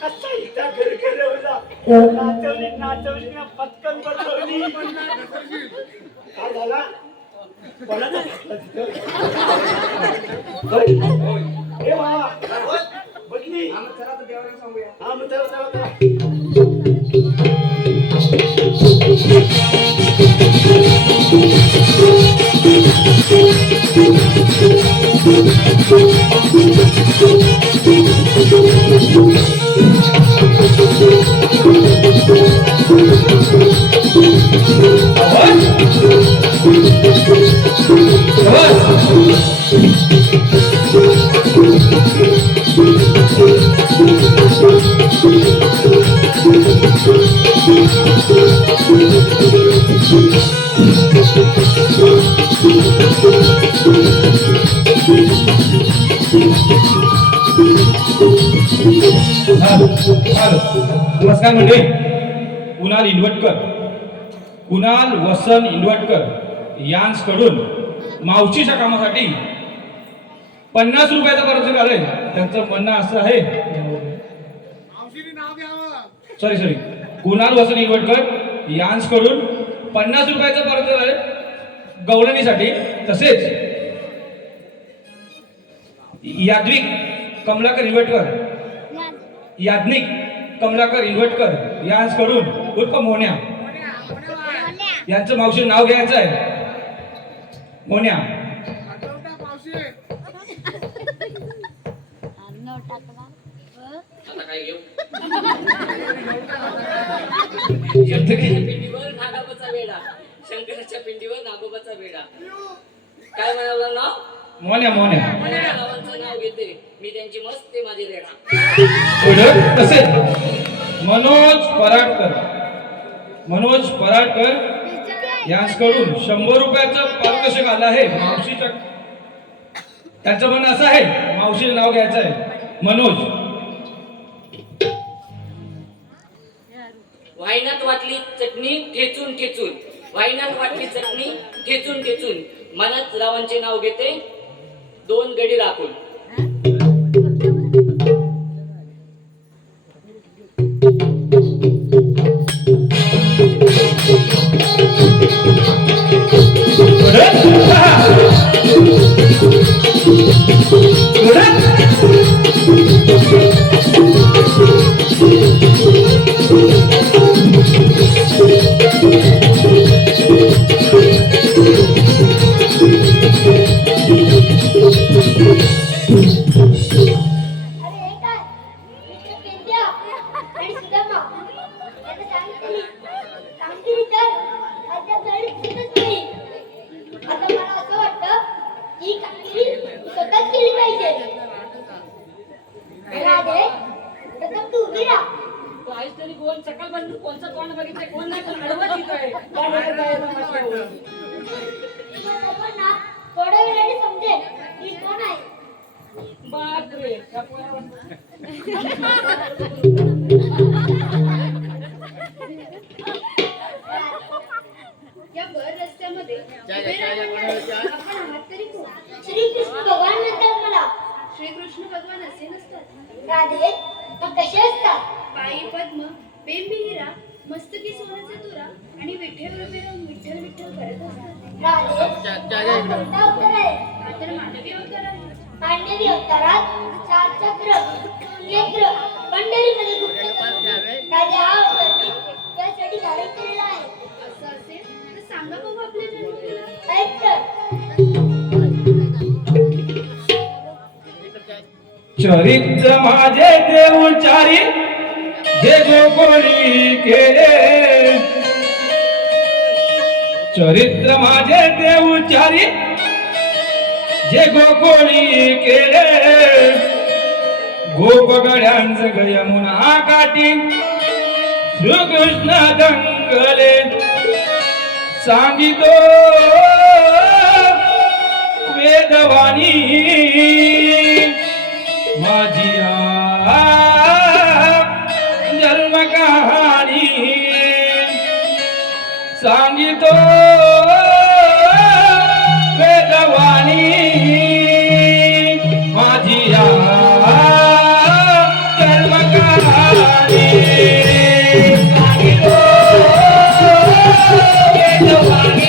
कसा इथं गरगरवला. नाचवली ना पटकन बसवली. काय झाला? कोणाचा घातला तिथं? होय. ए बाबा, बघली. आम्ही चला तर देवाला सांगूया हा मग चला. नमस्कार मंडळी. कुणाल इन्व्हटकर, कुणाल वसन इन्व्हटकर यांकडून मावशीच्या कामासाठी 50 रुपयाचं पारितोषिक आलंय. त्यांचं म्हणणं असं आहे, सॉरी कुणाल वसन इन्व्हटकर यांकडून 50 रुपयाचं पारितोषिक आलंय गवळणीसाठी. तसेच यादविक कमलाकर इन्व्हटकर, याज्ञिक कमलाकर इन्व्हटकर यांकडून उर्फ मोन्या यांचं मावशी नाव घ्यायचं आहे. मोन्या आता काय घेऊ शब्द घे. पिंडीवर नागोबाचा वेडा, शंकराच्या पिंडीवर नागोबाचा वेडा. काय म्हणाला नाव? मोन्या मोन्या मोन्या नावाचं नाव घेते मी, त्यांची मस्त माझी रेडा. पुढं तसे मनोज पराडकर यांच्याकडून 100 रुपयाचं पारितोषिक आलं आहे मावशीच्या. त्यांचं म्हणणं असं आहे, मावशीचं नाव घ्यायचं आहे मनोज. वाईनात वाटली चटणी ठेचून ठेचून, वाईनात वाटली चटणी ठेचून ठेचून, मनात रावांचे नाव घेते 2 गडी राखून. अरे हे काय मिस्टर पेंड्या आणि सुदामा यांना सांगितली तर अद्याप गाडी दिसतच नाही. आता मला असं वाटतं ही कामगिरी स्वतःच केली पाहिजे. राधे प्रथम तू उभी राहा. तो आईस तरी कोण सकाळ बंद कोणचं तोंड बघितलंय, कोण नाही कोण अडवत येतोय. सर्वांना थोड्या वेळाने समजेल मी कोण आहे. बापरे या भर रस्त्यामध्ये उभे राहण्यासाठी आपण आहात तरी कोण? श्रीकृष्ण भगवान म्हणतात मला. श्रीकृष्ण भगवान असे नसतात. राधे मग कसे असतात? पायी पद्म, बेंबिहिरा, मस्तकी सोन्याचा तुरा आणि विठ्ठल उभे राहून विठ्ठल विठ्ठल करत असतात. राधे हा कोणता अवतार आहे? हा तर मानवी अवतार आहे. मांडवी अवतारात 4 चक्र, नेत्र, पंढरीमध्ये गुप्तचर. राजा हा अवतार मी त्यासाठी धारण केलेला आहे. असं असेल तर सांगा बघू आपल्या जन्मदिनाला. ऐक तर. चरित्र माझे देऊचारी जे गोकुळी केले, चरित्र माझे देऊचारी जे गोकुळी केले, गोपगड्यांच यमुना काठी श्रीकृष्ण दंगले, सांगितो वेदवाणी माझी जन्म कहाणी, सांगितो वेदवाणी माझी जन्म कहाणी, सांगितो वेदवाणी माझी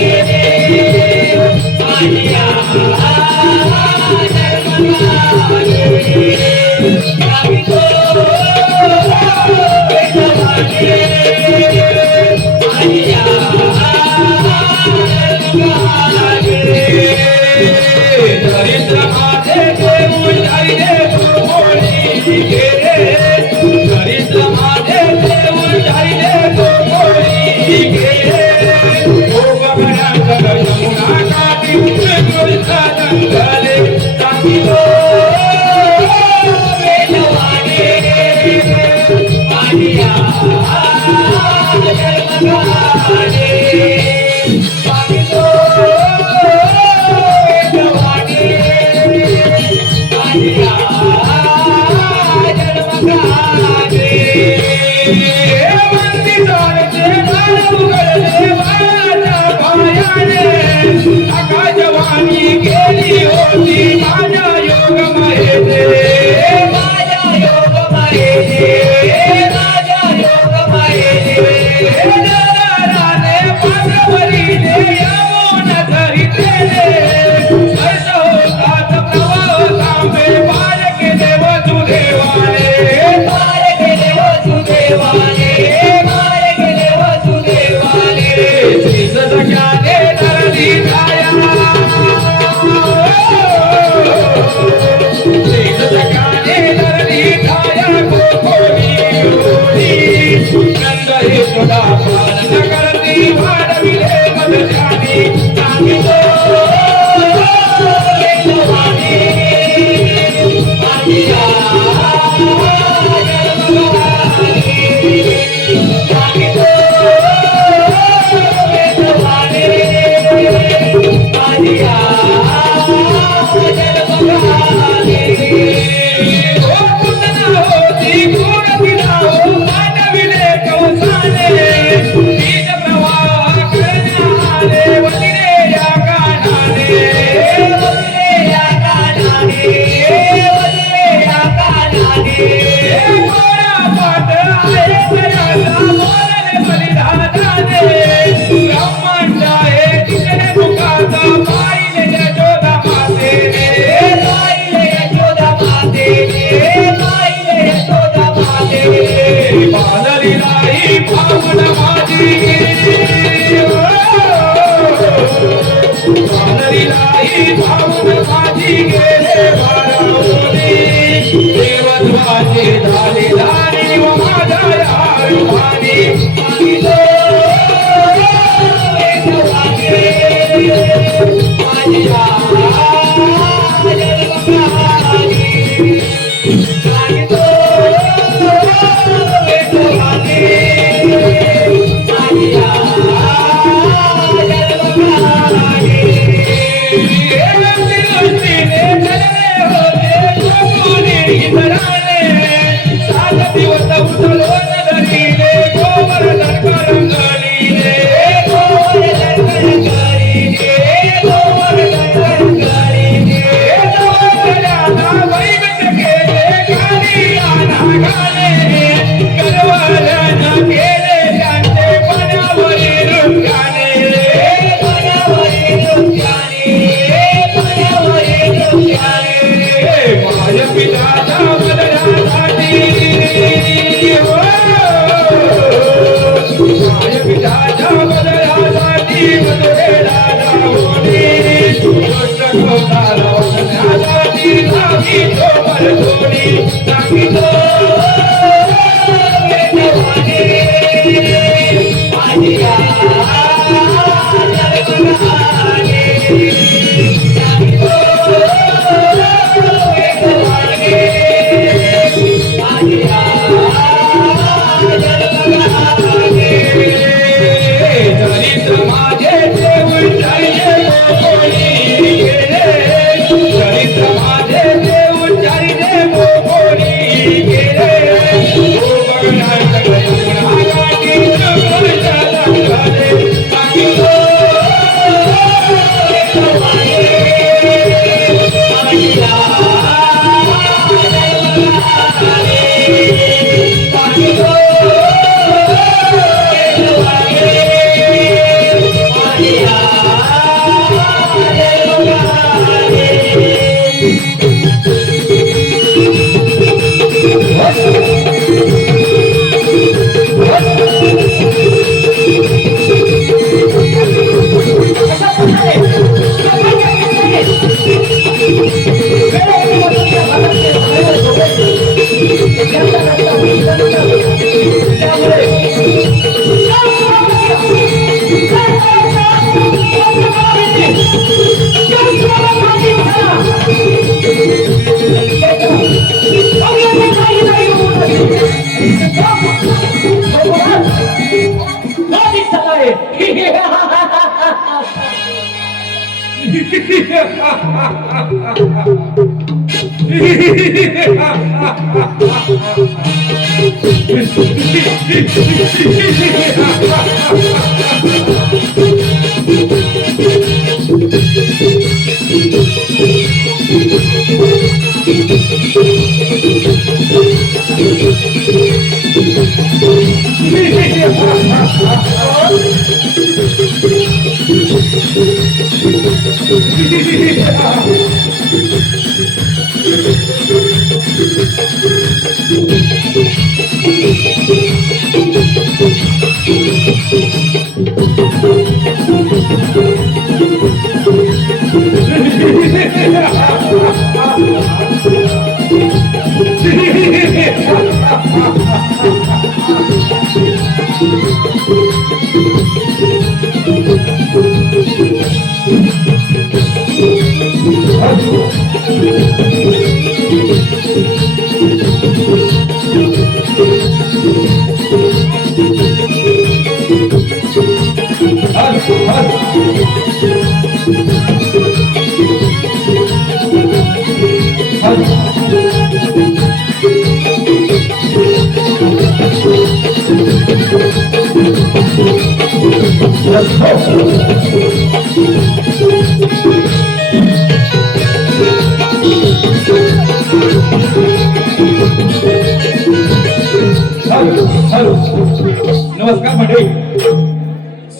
नमस्कार मंडळी.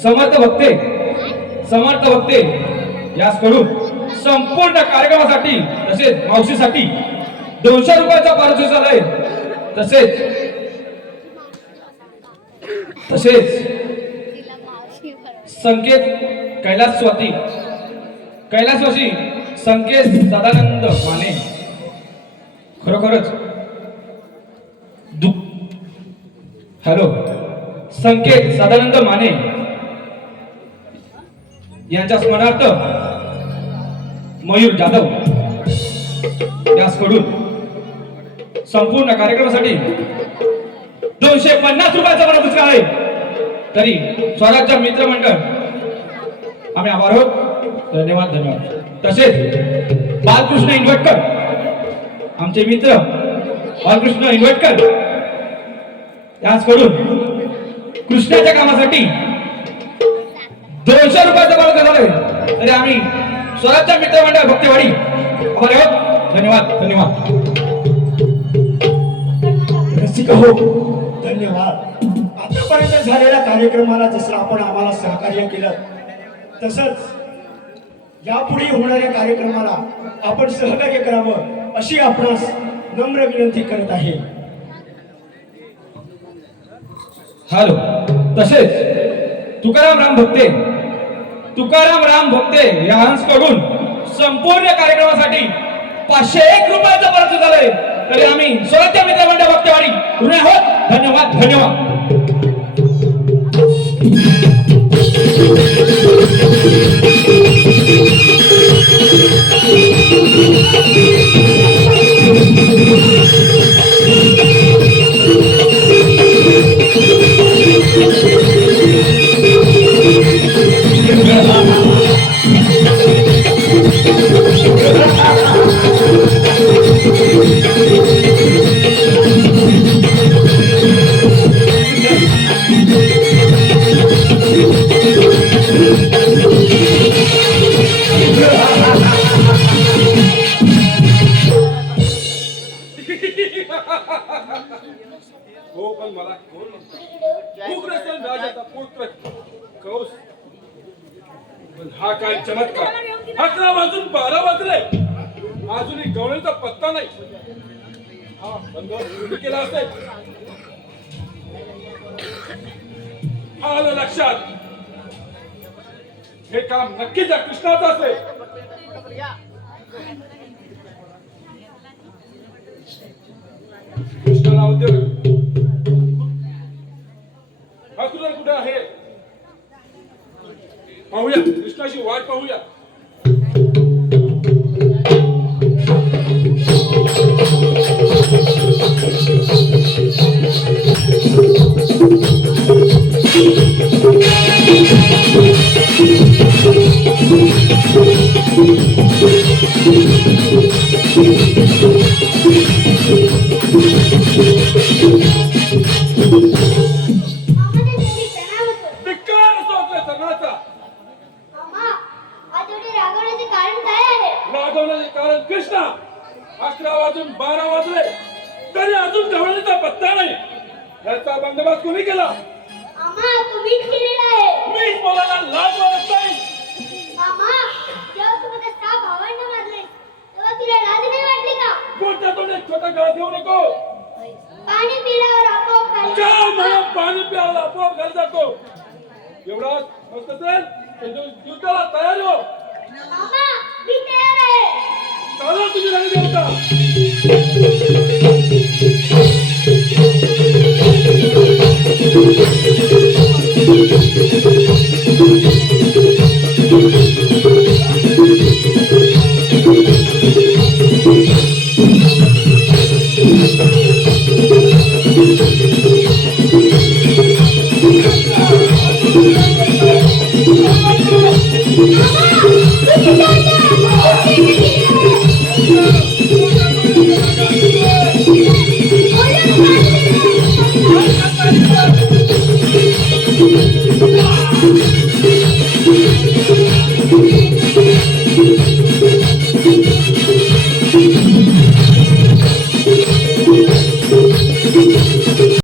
समर्थ भक्ते यास करून संपूर्ण कार्यक्रमासाठी तसेच मावशीसाठी 200 रुपयाचा पारितोषिक झालाय. तसेच संकेत कैलासवासी संकेत सदानंद माने खरोखरच संकेत सदानंद माने यांच्या स्मरणार्थ मयूर जाधव यासकडून संपूर्ण कार्यक्रमासाठी 250 रुपयाचा पारितोषिक आहे. तरी स्वराज्य मित्रमंडळ आम्ही आभार आहोत. धन्यवाद. तसेच बालकृष्ण इन्व्हर्टकर आमचे मित्र बालकृष्ण इन्व्हर्टकर याचकडून कृष्णाच्या कामासाठी 200 रुपयाचा पारितोषिक झालाय. तरी आम्ही स्वराज्य मित्रमंडळ भक्तेवाडी आभार आहोत. धन्यवाद. रसिक हो, धन्यवाद. आतापर्यंत झालेल्या कार्यक्रमाला जसं आपण आम्हाला सहकार्य केलं तसंच यापुढे होणाऱ्या कार्यक्रमाला आपण सहकार्य करावं अशी आपणास नम्र विनंती करत आहे. तसेच तुकाराम राम भक्ते यांकडून संपूर्ण कार्यक्रमासाठी 501 रुपयाचा पारितोषिक झालंय. तरी आम्ही स्वराज्य मित्रमंडळ भक्तेवाडी ऋणी आहोत. धन्यवाद. हो पण मला कोण म्हणतो उग्रसेन राजाचा पुत्र कौस. पण हा काय चमत्कार, 11 वाजून 12 वाजले अजूनही गवळीचा पत्ता नाही. हा बंद केला असेल. आलं लक्षात, हे काम नक्कीच या कृष्णाचं असेल. कृष्णाला उद्योग हा तुला कुठे आहे पाहूया, कृष्णाची वाट पाहूया. मामा त्याची तणाव होतो. धिक्कार असो आपल्या सर्वांचा. मामा आज एवढे रागवण्याचे कारण काय आहे? रागवण्याचे कारण कृष्णा. 11 वाजून 12 वाजले तरी अजून गवळणीचा पत्ता नाही. याचा बंदोबस्त कोणी केला? मामा तुम्हीच केलेला आहे. मीच बोलायला लाज वाटत नाही. मामा जेव्हा तू माझ्या 6 भावांना मारले तेव्हा तुला लाज नाही वाटली का? कोणत्या तोंडात छोटा गळा घेऊ नको. पाणी पिल्यावर आपोआप खाली. 4 महिने पाणी प्यायला आपोआप घरी जातो. एवढा मस्त असेल तर युद्धाला तयार हो. मामा मी तयार आहे. चाला तुम्ही रणदेवता. मामा